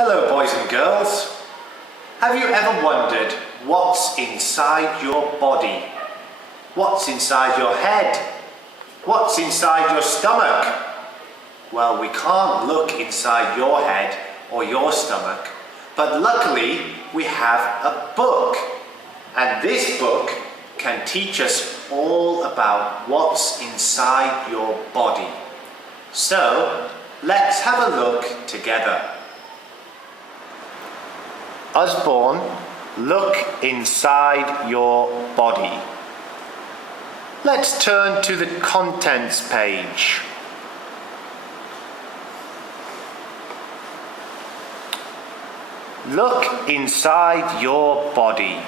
Hello boys and girls. Have you ever wondered what's inside your body? What's inside your head? What's inside your stomach? Well, we can't look inside your head or your stomach, but luckily we have a book. And this book can teach us all about what's inside your body. So, let's have a look together. Osborne, look inside your body. Let's turn to the contents page. Look inside your body.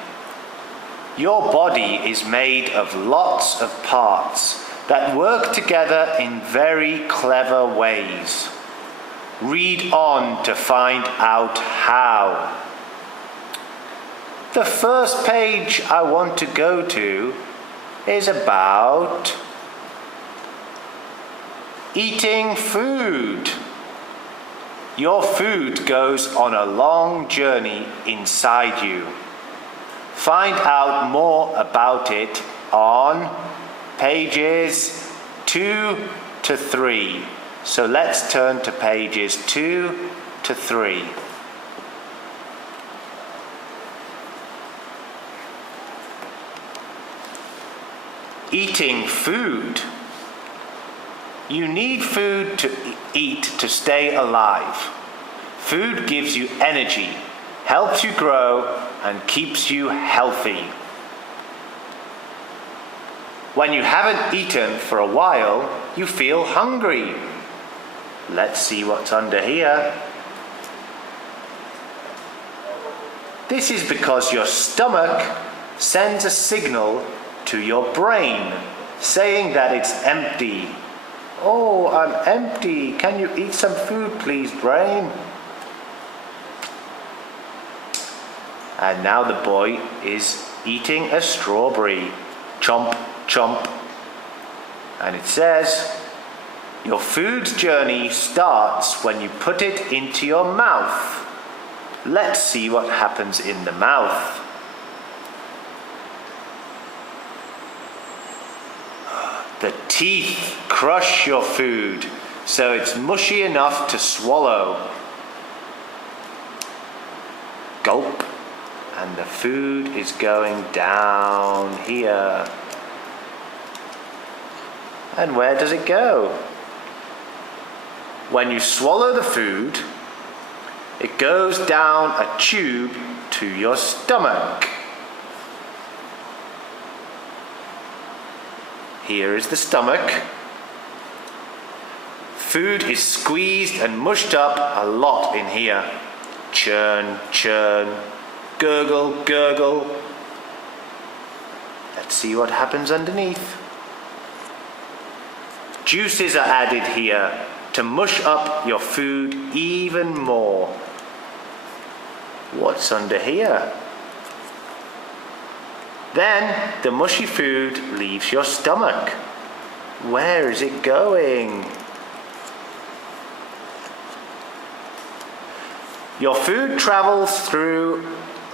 Your body is made of lots of parts that work together in very clever ways. Read on to find out how. The first page I want to go to is about eating food. Your food goes on a long journey inside you. Find out more about it on pages 2 to 3. So let's turn to pages 2 to 3. Eating food. You need food to eat to stay alive. Food gives you energy, helps you grow, and keeps you healthy. When you haven't eaten for a while, you feel hungry. Let's see what's under here. This is because your stomach sends a signal to your brain, saying that it's empty. Oh, I'm empty. Can you eat some food, please, brain? And now the boy is eating a strawberry. Chomp, chomp. And it says, your food's journey starts when you put it into your mouth. Let's see what happens in the mouth. The teeth crush your food, so it's mushy enough to swallow. Gulp, and the food is going down here. And where does it go? When you swallow the food, it goes down a tube to your stomach. Here is the stomach. Food is squeezed and mushed up a lot in here. Churn, churn, gurgle, gurgle. Let's see what happens underneath. Juices are added here to mush up your food even more. What's under here? Then the mushy food leaves your stomach. Where is it going? Your food travels through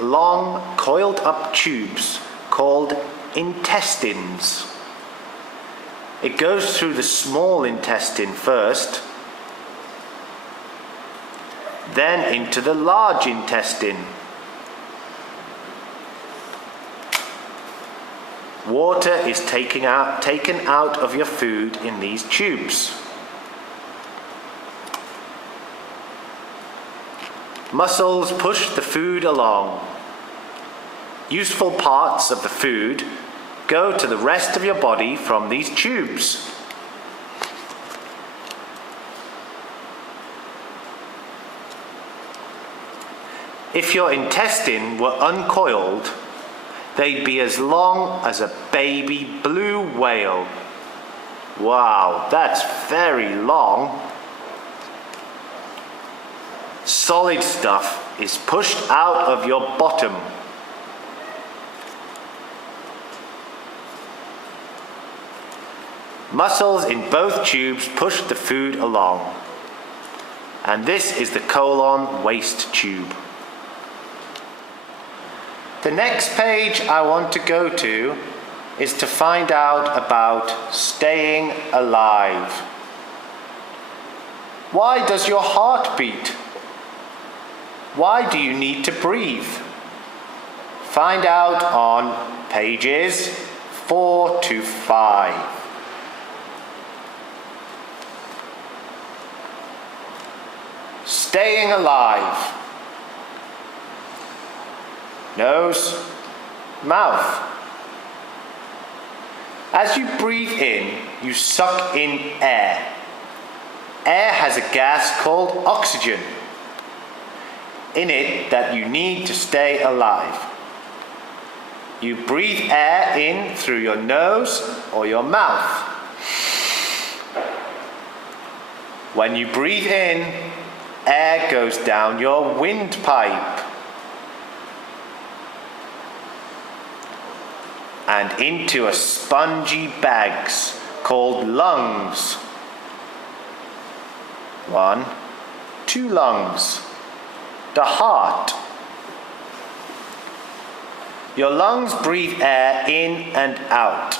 long coiled up tubes called intestines. It goes through the small intestine first, then into the large intestine. Water is taken out of your food in these tubes. Muscles push the food along. Useful parts of the food go to the rest of your body from these tubes. If your intestine were uncoiled, they'd be as long as a baby blue whale. Wow, that's very long. Solid stuff is pushed out of your bottom. Muscles in both tubes push the food along. And this is the colon waste tube. The next page I want to go to is to find out about staying alive. Why does your heart beat? Why do you need to breathe? Find out on pages 4 to 5. Staying alive. Nose, mouth. As you breathe in, you suck in air. Air has a gas called oxygen in it that you need to stay alive. You breathe air in through your nose or your mouth. When you breathe in, air goes down your windpipe and into a spongy bags called lungs. 1, 2 lungs. The heart. Your lungs breathe air in and out.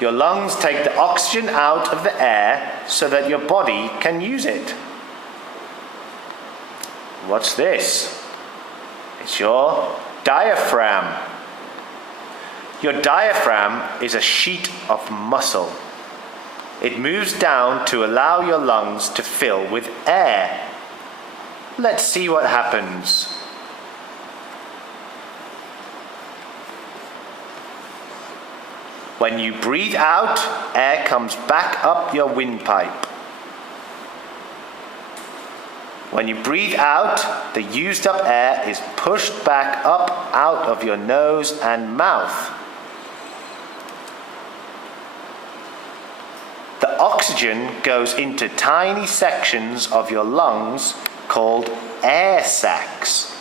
Your lungs take the oxygen out of the air so that your body can use it. What's this? It's your diaphragm. Your diaphragm is a sheet of muscle. It moves down to allow your lungs to fill with air. Let's see what happens. When you breathe out, air comes back up your windpipe. When you breathe out, the used up air is pushed back up out of your nose and mouth. The oxygen goes into tiny sections of your lungs called air sacs.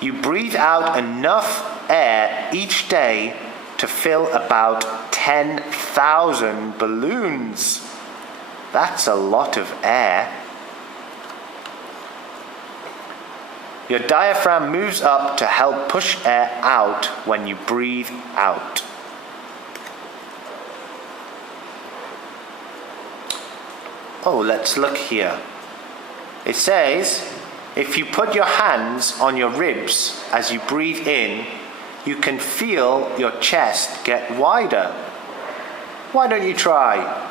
You breathe out enough air each day to fill about 10,000 balloons. That's a lot of air. Your diaphragm moves up to help push air out when you breathe out. Oh, let's look here. It says, if you put your hands on your ribs as you breathe in, you can feel your chest get wider. Why don't you try?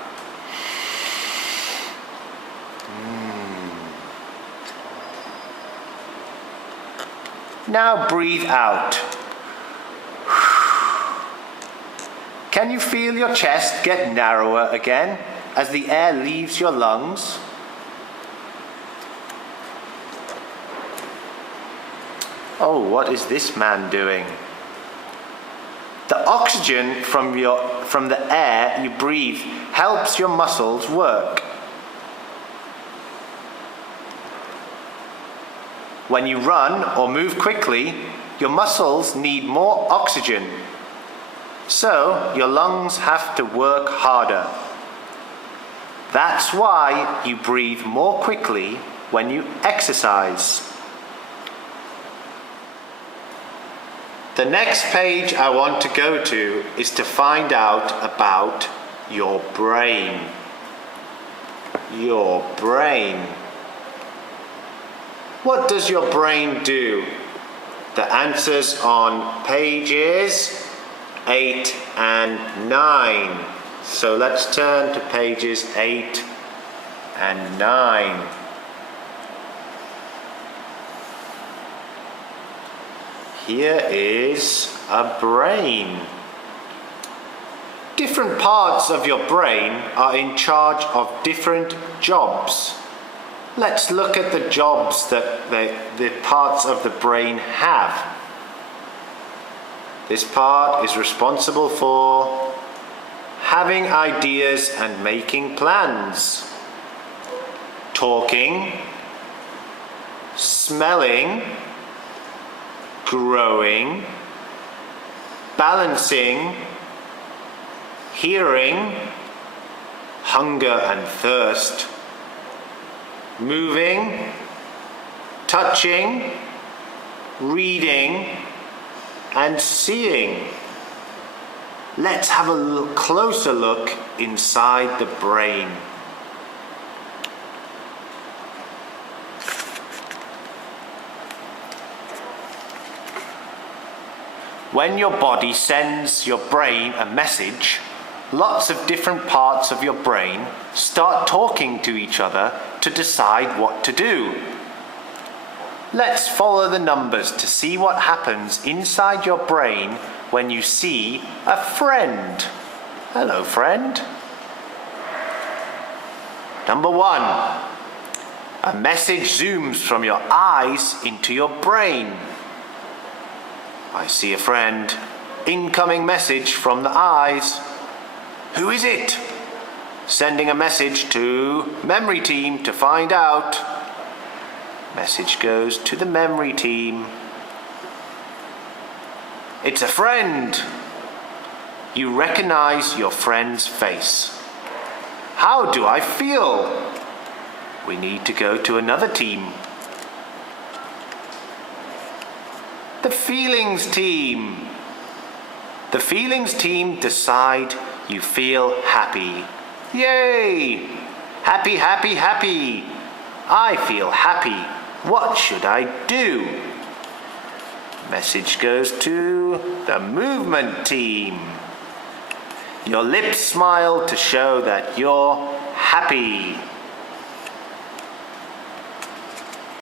Now breathe out. Can you feel your chest get narrower again as the air leaves your lungs? Oh, what is this man doing? The oxygen from the air you breathe helps your muscles work. When you run or move quickly, your muscles need more oxygen. So your lungs have to work harder. That's why you breathe more quickly when you exercise. The next page I want to go to is to find out about your brain. Your brain. What does your brain do? The answer's on pages 8 and 9. So let's turn to pages 8 and 9. Here is a brain. Different parts of your brain are in charge of different jobs. Let's look at the jobs that the parts of the brain have. This part is responsible for having ideas and making plans, talking, smelling, growing, balancing, hearing, hunger and thirst, moving, touching, reading, and seeing. Let's have a closer look inside the brain. When your body sends your brain a message, lots of different parts of your brain start talking to each other to decide what to do. Let's follow the numbers to see what happens inside your brain when you see a friend. Hello, friend. Number 1. A message zooms from your eyes into your brain. I see a friend. Incoming message from the eyes. Who is it? Sending a message to memory team to find out. Message goes to the memory team. It's a friend. You recognize your friend's face. How do I feel? We need to go to another team. The feelings team. The feelings team decide you feel happy. Yay! Happy, happy, happy. I feel happy. What should I do? Message goes to the movement team. Your lips smile to show that you're happy.